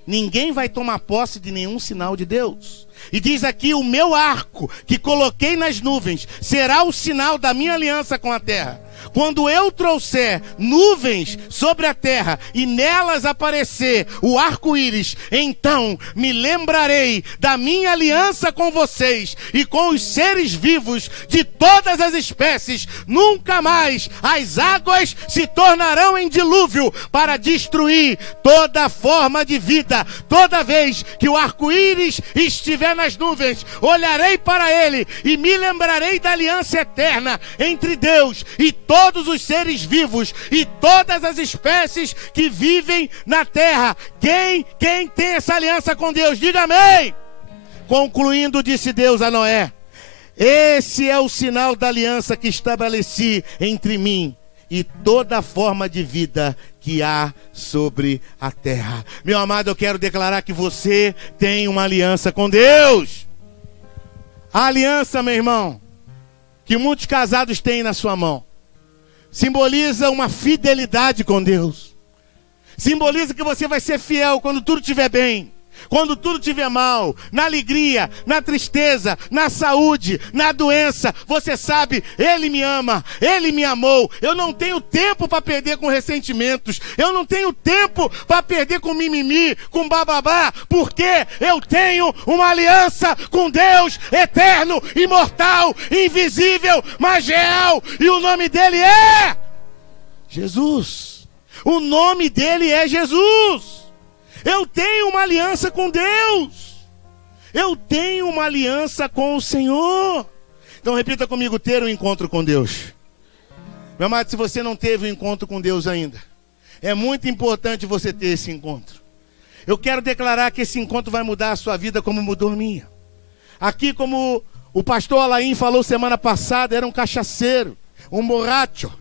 Ninguém vai tomar posse de nenhum sinal de Deus. E diz aqui: o meu arco que coloquei nas nuvens será o sinal da minha aliança com a terra. Quando eu trouxer nuvens sobre a terra e nelas aparecer o arco-íris, então me lembrarei da minha aliança com vocês e com os seres vivos de todas as espécies. Nunca mais as águas se tornarão em dilúvio para destruir toda forma de vida. Toda vez que o arco-íris estiver nas nuvens, olharei para ele e me lembrarei da aliança eterna entre Deus e todos os seres vivos e todas as espécies que vivem na terra. Quem tem essa aliança com Deus? Diga amém. Concluindo, disse Deus a Noé: esse é o sinal da aliança que estabeleci entre mim e toda forma de vida que há sobre a terra. Meu amado, eu quero declarar que você tem uma aliança com Deus. A aliança, meu irmão, que muitos casados têm na sua mão, simboliza uma fidelidade com Deus. Simboliza que você vai ser fiel quando tudo estiver bem, quando tudo estiver mal, na alegria, na tristeza, na saúde, na doença. Você sabe, Ele me ama, Ele me amou. Eu não tenho tempo para perder com ressentimentos. Eu não tenho tempo para perder com mimimi, com bababá, porque eu tenho uma aliança com Deus eterno, imortal, invisível, mas real. E o nome dele é Jesus. O nome dele é Jesus. Eu tenho uma aliança com Deus. Eu tenho uma aliança com o Senhor. Então repita comigo: ter um encontro com Deus. Meu amado, se você não teve um encontro com Deus ainda, é muito importante você ter esse encontro. Eu quero declarar que esse encontro vai mudar a sua vida como mudou a minha. Aqui, como o pastor Alain falou semana passada, era um cachaceiro, um borracho,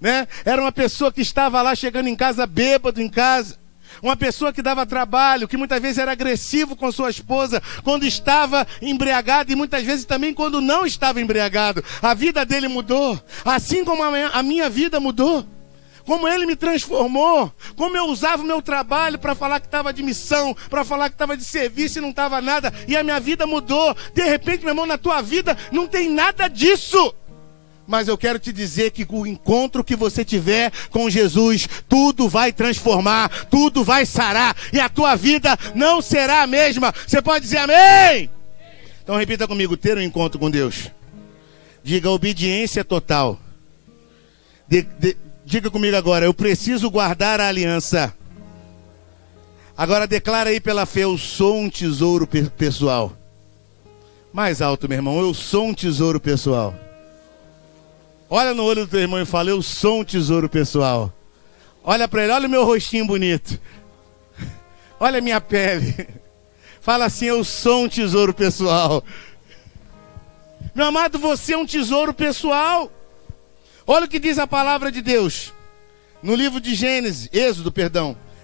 né? Era uma pessoa que estava lá chegando em casa bêbado em casa. Uma pessoa que dava trabalho, que muitas vezes era agressivo com sua esposa quando estava embriagado e muitas vezes também quando não estava embriagado. A vida dele mudou, assim como a minha vida mudou. Como ele me transformou, como eu usava o meu trabalho para falar que estava de missão, para falar que estava de serviço e não estava nada, e a minha vida mudou. De repente, meu irmão, na tua vida não tem nada disso. Mas eu quero te dizer que o encontro que você tiver com Jesus, tudo vai transformar, tudo vai sarar, e a tua vida não será a mesma. Você pode dizer amém? Então repita comigo: ter um encontro com Deus. Diga: obediência total. Diga comigo agora: eu preciso guardar a aliança. Agora declara aí pela fé: eu sou um tesouro pessoal. Mais alto, meu irmão: eu sou um tesouro pessoal. Olha no olho do teu irmão e fala: eu sou um tesouro pessoal. Olha para ele: olha o meu rostinho bonito. Olha a minha pele. Fala assim: eu sou um tesouro pessoal. Meu amado, você é um tesouro pessoal. Olha o que diz a palavra de Deus. No livro de Gênesis, Êxodo,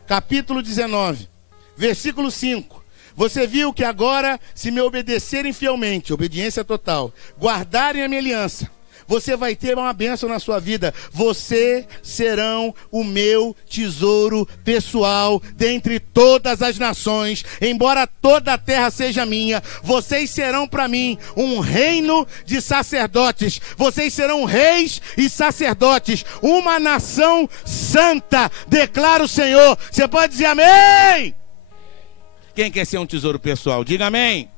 capítulo 19, versículo 5. Você viu que agora, se me obedecerem fielmente, obediência total, guardarem a minha aliança, você vai ter uma bênção na sua vida. Vocês serão o meu tesouro pessoal dentre todas as nações. Embora toda a terra seja minha, vocês serão para mim um reino de sacerdotes. Vocês serão reis e sacerdotes, uma nação santa, declara o Senhor. Você pode dizer amém? Quem quer ser um tesouro pessoal? Diga amém.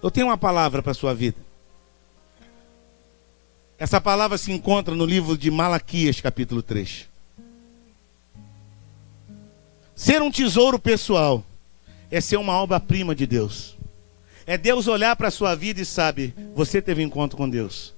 Eu tenho uma palavra para a sua vida. Essa palavra se encontra no livro de Malaquias, capítulo 3. Ser um tesouro pessoal é ser uma obra-prima de Deus. É Deus olhar para a sua vida e sabe: você teve encontro com Deus.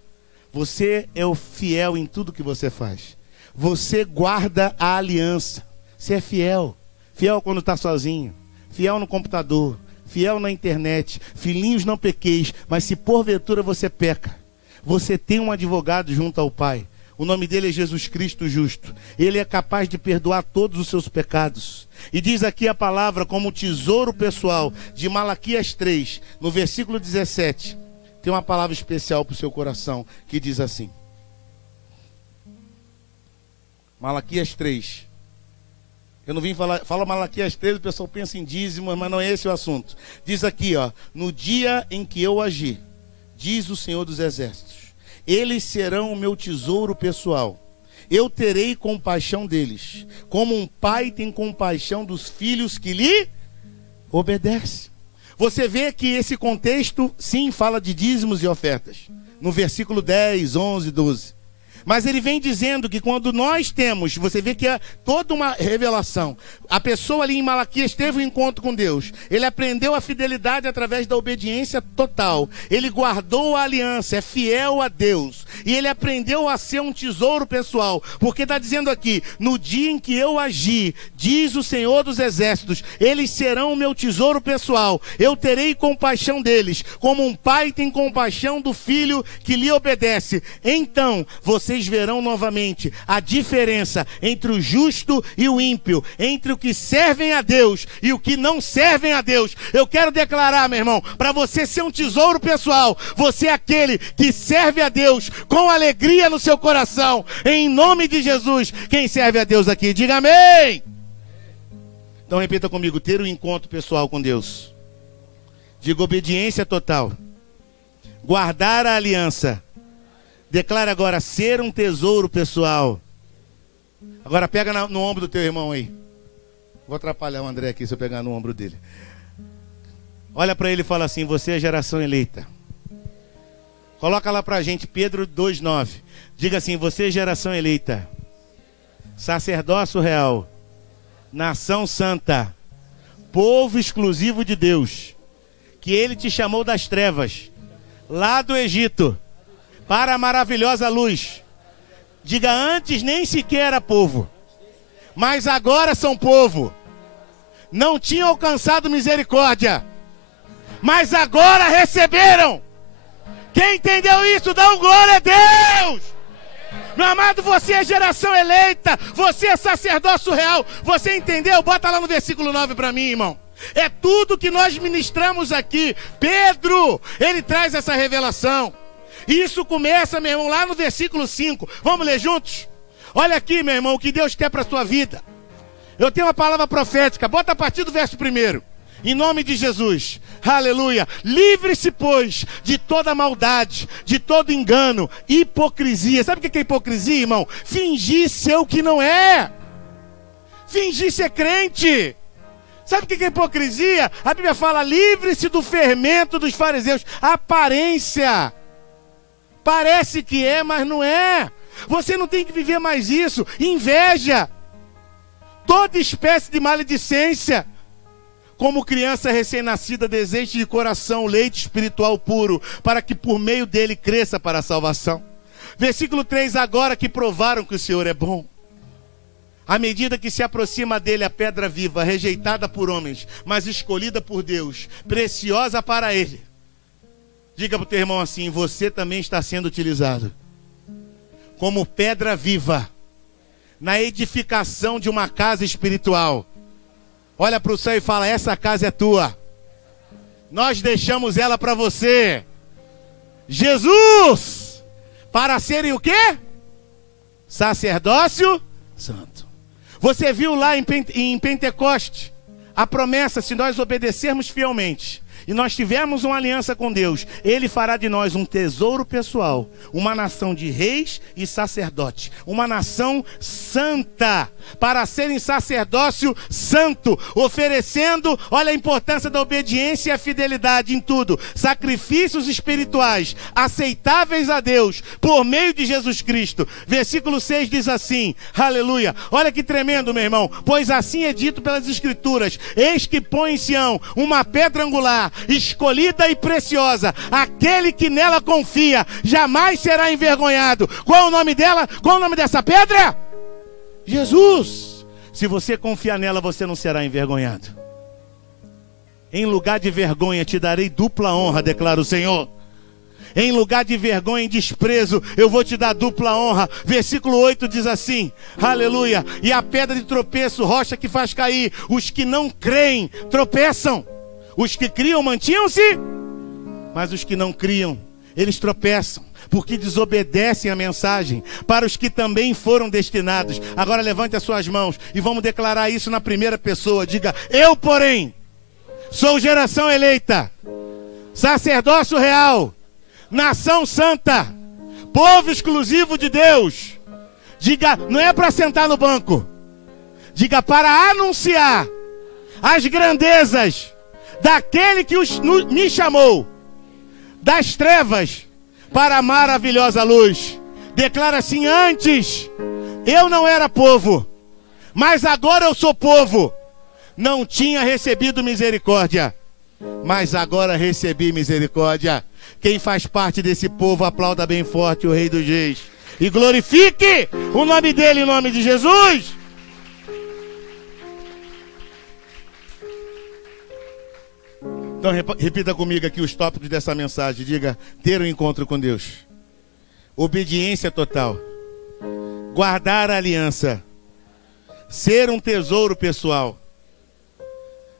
Você é o fiel em tudo que você faz. Você guarda a aliança. Você é fiel. Fiel quando está sozinho. Fiel no computador. Fiel na internet. Filhinhos, não pequeis. Mas se porventura você peca, você tem um advogado junto ao Pai. O nome dele é Jesus Cristo justo. Ele é capaz de perdoar todos os seus pecados. E diz aqui a palavra como tesouro pessoal de Malaquias 3, no versículo 17. Tem uma palavra especial para o seu coração que diz assim. Malaquias 3. Eu não vim falar, fala Malaquias 3, o pessoal pensa em dízimo, mas não é esse o assunto. Diz aqui, ó: no dia em que eu agir, diz o Senhor dos Exércitos, eles serão o meu tesouro pessoal. Eu terei compaixão deles, como um pai tem compaixão dos filhos que lhe obedecem. Você vê que esse contexto, sim, fala de dízimos e ofertas. No versículo 10, 11, 12. Mas ele vem dizendo que quando nós temos, você vê que é toda uma revelação. A pessoa ali em Malaquias teve um encontro com Deus. Ele aprendeu a fidelidade através da obediência total. Ele guardou a aliança, é fiel a Deus. E ele aprendeu a ser um tesouro pessoal. Porque está dizendo aqui, no dia em que eu agir, diz o Senhor dos Exércitos, eles serão o meu tesouro pessoal. Eu terei compaixão deles, como um pai tem compaixão do filho que lhe obedece. Então, vocês verão novamente a diferença entre o justo e o ímpio, entre o que servem a Deus e o que não servem a Deus. Eu quero declarar, meu irmão, para você ser um tesouro pessoal, você é aquele que serve a Deus com alegria no seu coração, em nome de Jesus. Quem serve a Deus aqui, diga amém. Então repita comigo, ter um encontro pessoal com Deus. Diga obediência total. Guardar a aliança. Declara agora ser um tesouro pessoal. Agora pega no ombro do teu irmão aí. Vou atrapalhar o André aqui se eu pegar no ombro dele. Olha para ele e fala assim, você é geração eleita. Coloca lá pra gente Pedro 2,9. Diga assim, você é geração eleita. Sacerdócio real. Nação santa. Povo exclusivo de Deus. Que ele te chamou das trevas. Lá do Egito. Para a maravilhosa luz. Diga, antes nem sequer era povo, mas agora são povo. Não tinham alcançado misericórdia, mas agora receberam. Quem entendeu isso, dá um glória a Deus. Meu amado, você é geração eleita, você é sacerdócio real. Você entendeu? Bota lá no versículo 9 para mim, irmão. É tudo que nós ministramos aqui. Pedro, ele traz essa revelação. Isso começa, meu irmão, lá no versículo 5. Vamos ler juntos? Olha aqui, meu irmão, o que Deus quer para a sua vida. Eu tenho uma palavra profética. Bota a partir do verso 1. Em nome de Jesus. Aleluia. Livre-se, pois, de toda maldade, de todo engano, hipocrisia. Sabe o que é hipocrisia, irmão? Fingir ser o que não é. Fingir ser crente. Sabe o que é hipocrisia? A Bíblia fala, livre-se do fermento dos fariseus. Aparência. Parece que é, mas não é. Você não tem que viver mais isso. Inveja. Toda espécie de maledicência. Como criança recém-nascida, deseje de coração leite espiritual puro, para que por meio dele cresça para a salvação. Versículo 3, agora que provaram que o Senhor é bom. À medida que se aproxima dele a pedra viva, rejeitada por homens, mas escolhida por Deus, preciosa para ele. Diga para o teu irmão assim, você também está sendo utilizado como pedra viva na edificação de uma casa espiritual. Olha para o céu e fala, essa casa é tua. Nós deixamos ela para você. Jesus, para serem o quê? Sacerdócio santo. Você viu lá em Pentecoste a promessa, se nós obedecermos fielmente e nós tivermos uma aliança com Deus, Ele fará de nós um tesouro pessoal, uma nação de reis e sacerdotes, uma nação santa, para serem sacerdócio santo, oferecendo, olha a importância da obediência e a fidelidade em tudo, sacrifícios espirituais, aceitáveis a Deus, por meio de Jesus Cristo. Versículo 6 diz assim, aleluia, olha que tremendo, meu irmão, pois assim é dito pelas Escrituras, eis que põe em Sião uma pedra angular, escolhida e preciosa, aquele que nela confia jamais será envergonhado. Qual é o nome dela? Qual é o nome dessa pedra? Jesus. Se você confiar nela, você não será envergonhado. Em lugar de vergonha te darei dupla honra, declara o Senhor. Em lugar de vergonha e desprezo, eu vou te dar dupla honra. Versículo 8 diz assim, aleluia, e a pedra de tropeço, rocha que faz cair, os que não creem tropeçam. Os que criam mantinham-se, mas os que não criam, eles tropeçam, porque desobedecem a mensagem, para os que também foram destinados. Agora levante as suas mãos e vamos declarar isso na primeira pessoa. Diga, eu porém, sou geração eleita, sacerdócio real, nação santa, povo exclusivo de Deus. Diga, não é para sentar no banco. Diga, para anunciar as grandezas daquele que me chamou das trevas para a maravilhosa luz. Declara assim: antes eu não era povo, mas agora eu sou povo. Não tinha recebido misericórdia, mas agora recebi misericórdia. Quem faz parte desse povo, aplauda bem forte o Rei dos Reis e glorifique o nome dele, em nome de Jesus. Então repita comigo aqui os tópicos dessa mensagem. Diga: ter um encontro com Deus, obediência total, guardar a aliança, ser um tesouro pessoal.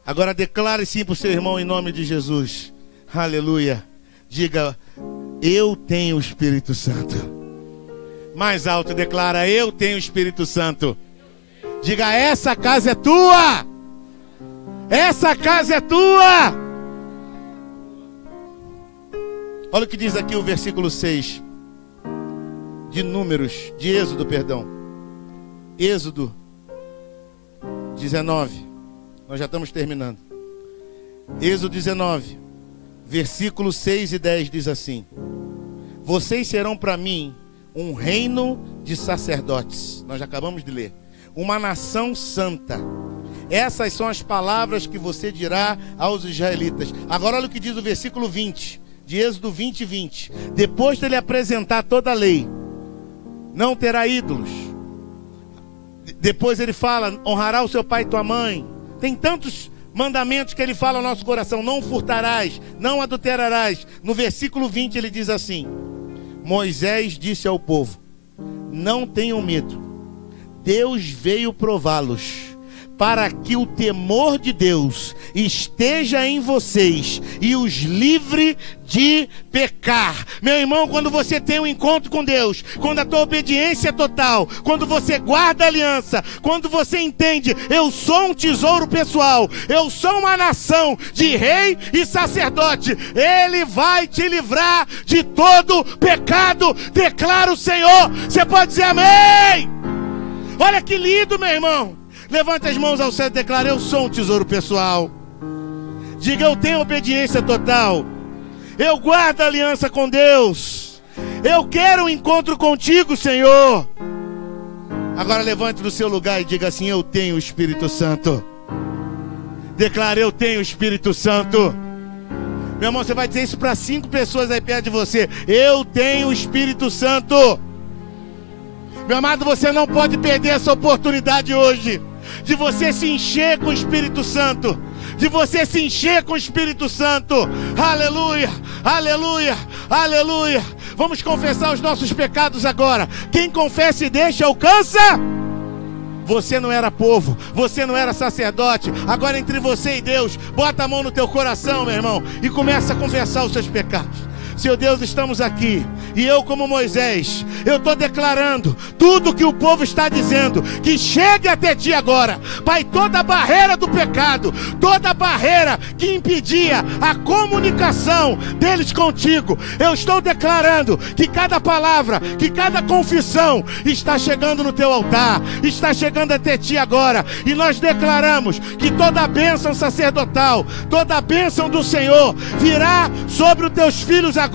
Agora declare sim para o seu irmão em nome de Jesus. Aleluia. Diga: eu tenho o Espírito Santo. Mais alto, declara: eu tenho o Espírito Santo. Diga: essa casa é tua. Essa casa é tua. Olha o que diz aqui o versículo 6 de Êxodo, perdão. Êxodo 19. Nós já estamos terminando. Êxodo 19, versículos 6 e 10 diz assim: vocês serão para mim um reino de sacerdotes. Nós já acabamos de ler. Uma nação santa. Essas são as palavras que você dirá aos israelitas. Agora olha o que diz o versículo 20 de Êxodo 20, 20. Depois dele apresentar toda a lei, não terá ídolos. Depois ele fala: honrará o seu pai e tua mãe. Tem tantos mandamentos que ele fala ao nosso coração. Não furtarás, não adulterarás. No versículo 20 ele diz assim: Moisés disse ao povo: não tenham medo, Deus veio prová-los, para que o temor de Deus esteja em vocês e os livre de pecar. Meu irmão, quando você tem um encontro com Deus, quando a tua obediência é total, quando você guarda a aliança, quando você entende: eu sou um tesouro pessoal, eu sou uma nação de rei e sacerdote, Ele vai te livrar de todo pecado. Declara o Senhor. Você pode dizer amém? Olha que lindo, meu irmão. Levanta as mãos ao céu e declara: eu sou um tesouro pessoal. Diga: eu tenho obediência total. Eu guardo a aliança com Deus. Eu quero um encontro contigo, Senhor. Agora levante do seu lugar e diga assim: eu tenho o Espírito Santo. Declara: eu tenho o Espírito Santo. Meu irmão, você vai dizer isso para 5 pessoas aí perto de você: eu tenho o Espírito Santo. Meu amado, você não pode perder essa oportunidade hoje de você se encher com o Espírito Santo, de você se encher com o Espírito Santo. Aleluia, aleluia, aleluia. Vamos confessar os nossos pecados agora. Quem confessa e deixa, alcança. Você não era povo, você não era sacerdote. Agora entre você e Deus, bota a mão no teu coração, meu irmão, e começa a confessar os seus pecados. Seu Deus, estamos aqui, e eu, como Moisés, eu estou declarando tudo que o povo está dizendo, que chegue até ti agora. Pai, toda barreira do pecado, toda barreira que impedia a comunicação deles contigo, eu estou declarando que cada palavra, que cada confissão está chegando no teu altar, está chegando até ti agora. E nós declaramos que toda a bênção sacerdotal, toda a bênção do Senhor virá sobre os teus filhos agora.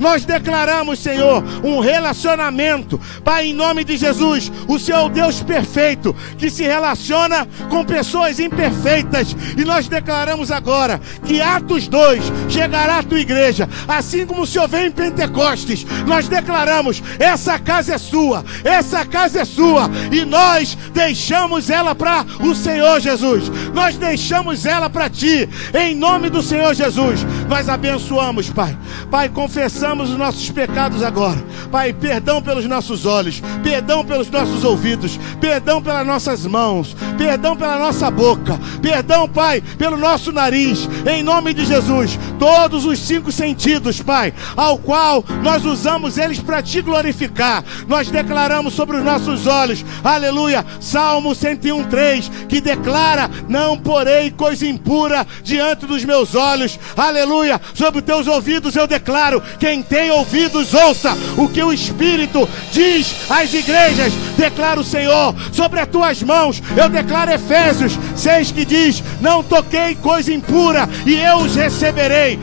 Nós declaramos, Senhor, um relacionamento. Pai, em nome de Jesus, o Senhor é o Deus perfeito, que se relaciona com pessoas imperfeitas. E nós declaramos agora que Atos 2 chegará à tua igreja, assim como o Senhor veio em Pentecostes. Nós declaramos: essa casa é sua, essa casa é sua, e nós deixamos ela para o Senhor Jesus. Nós deixamos ela para ti, em nome do Senhor Jesus. Nós abençoamos, Pai. Pai, confessamos os nossos pecados agora. Pai, perdão pelos nossos olhos, perdão pelos nossos ouvidos, perdão pelas nossas mãos, perdão pela nossa boca, perdão, Pai, pelo nosso nariz, em nome de Jesus. Todos os 5 sentidos, Pai, ao qual nós usamos eles para te glorificar, nós declaramos sobre os nossos olhos, aleluia, Salmo 101:3, que declara: não porei coisa impura diante dos meus olhos, aleluia. Sobre os teus ouvidos eu declaro: declaro, quem tem ouvidos ouça o que o Espírito diz às igrejas. Declaro, Senhor, sobre as tuas mãos, eu declaro Efésios 6 que diz: não toquei coisa impura e eu os receberei.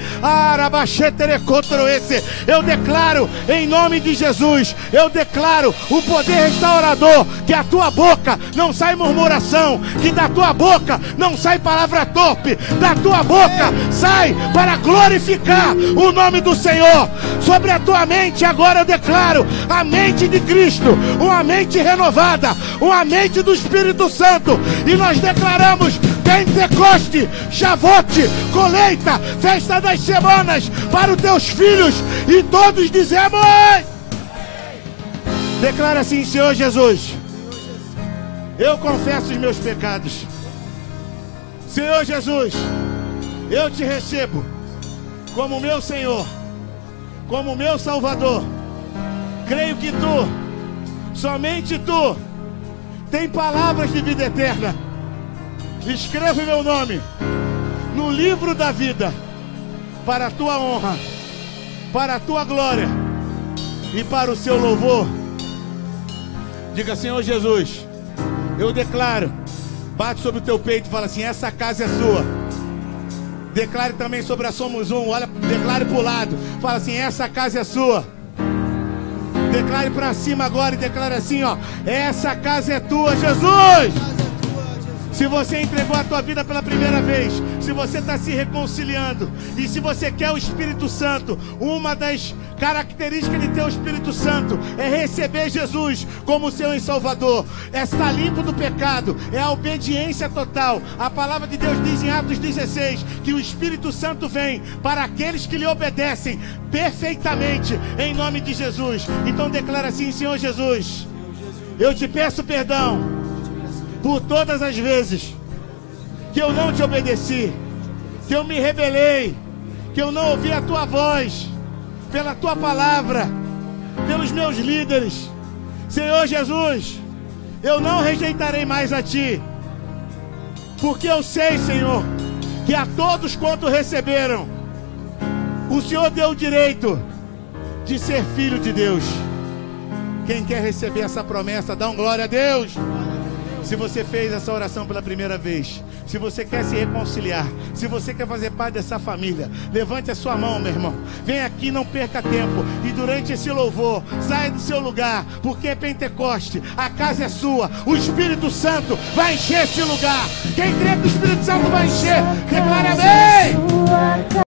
Eu declaro em nome de Jesus, eu declaro o poder restaurador, que a tua boca não sai murmuração, que da tua boca não sai palavra torpe, da tua boca sai para glorificar o nome do Senhor. Sobre a tua mente agora eu declaro a mente de Cristo, uma mente renovada, uma mente do Espírito Santo, e nós declaramos Pentecoste, Chavote, colheita, festa das semanas para os teus filhos, e todos dizemos: declara assim: Senhor Jesus, eu confesso os meus pecados. Senhor Jesus, eu te recebo como meu Senhor, como meu Salvador. Creio que tu, somente tu, tem palavras de vida eterna. Escreve meu nome no livro da vida, para a tua honra, para a tua glória e para o seu louvor. Diga: Senhor Jesus, eu declaro. Bate sobre o teu peito e fala assim: essa casa é sua. Declare também sobre a Somos Um. Olha, declare para o lado, fala assim: essa casa é sua. Declare para cima agora e declare assim, ó: essa casa é tua, Jesus. Se você entregou a tua vida pela primeira vez, se você está se reconciliando, e se você quer o Espírito Santo, uma das características de ter o Espírito Santo é receber Jesus como seu Salvador, é estar limpo do pecado, é a obediência total. A palavra de Deus diz em Atos 16 que o Espírito Santo vem para aqueles que lhe obedecem perfeitamente, em nome de Jesus. Então declara assim: Senhor Jesus, eu te peço perdão por todas as vezes que eu não te obedeci, que eu me rebelei, que eu não ouvi a tua voz, pela tua palavra, pelos meus líderes. Senhor Jesus, eu não rejeitarei mais a ti, porque eu sei, Senhor, que a todos quanto receberam, o Senhor deu o direito de ser filho de Deus. Quem quer receber essa promessa, dá um glória a Deus. Se você fez essa oração pela primeira vez, se você quer se reconciliar, se você quer fazer parte dessa família, levante a sua mão, meu irmão. Vem aqui, não perca tempo. E durante esse louvor, saia do seu lugar, porque é Pentecoste, a casa é sua. O Espírito Santo vai encher esse lugar. Quem crê que o Espírito Santo vai encher, declara amém.